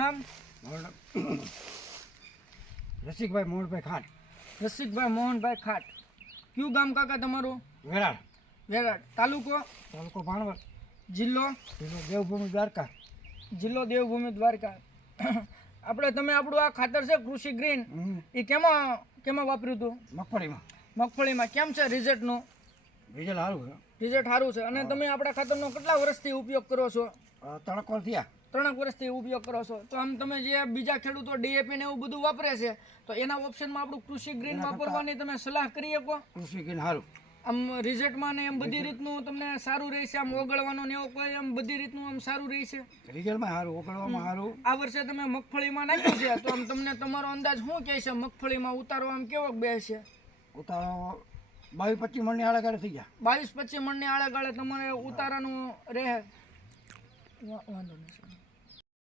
નામ રસિકભાઈ મોહનભાઈ ખાટ. રસિકભાઈ મોહનભાઈ ખાટ. કયું ગામ કાકા તમારું? વેરાળ. વેરાડ. તાલુકો? તાલુકો ભાણવડ. જિલ્લો? જિલ્લો દેવભૂમિ દ્વારકા. જિલ્લો દેવભૂમિ દ્વારકા. આપણે તમે આપણું આ ખાતર છે કૃષિ ગ્રીન, એ કેમાં વાપર્યું હતું? મગફળીમાં. મગફળીમાં. કેમ છે રિઝલ્ટનું? રિઝલ્ટ સારું છે. રિઝલ્ટ સારું છે. અને તમે આપણા ખાતરનો કેટલા વર્ષથી ઉપયોગ કરો છો? 3 વર્ષ થયા. 3 વર્ષથી ઉપયોગ કરો છો. તો આમ તમે જે બીજા ખેડૂતો ડીએપી ને એવું બધું વાપરે છે, તો એના ઓપ્શનમાં આપણું કૃષિ ગ્રીન વાપરવાની તમે સલાહ કરી શકો? કૃષિ ગ્રીન સારું. આમ રિઝલ્ટમાં ને એમ બધી રીતનું તમને સારું રહેશે? આમ ઓગળવાનો ને એવો કોઈ આમ બધી રીતનું આમ સારું રહેશે? રિઝલ્ટમાં સારું, ઓગળવામાં સારું. આ વર્ષે તમે મગફળીમાં નાખ્યું છે, તો આમ તમને તમારો અંદાજ શું કહે છે? મગફળીમાં ઉતારો આમ કેવો બેસે? ઉતારો 22-25 મણની આળેગાળે થઈ ગયા. 22-25 મણની આળેગાળે તમારે ઉતારાનું રહે. વાંધો નહીં.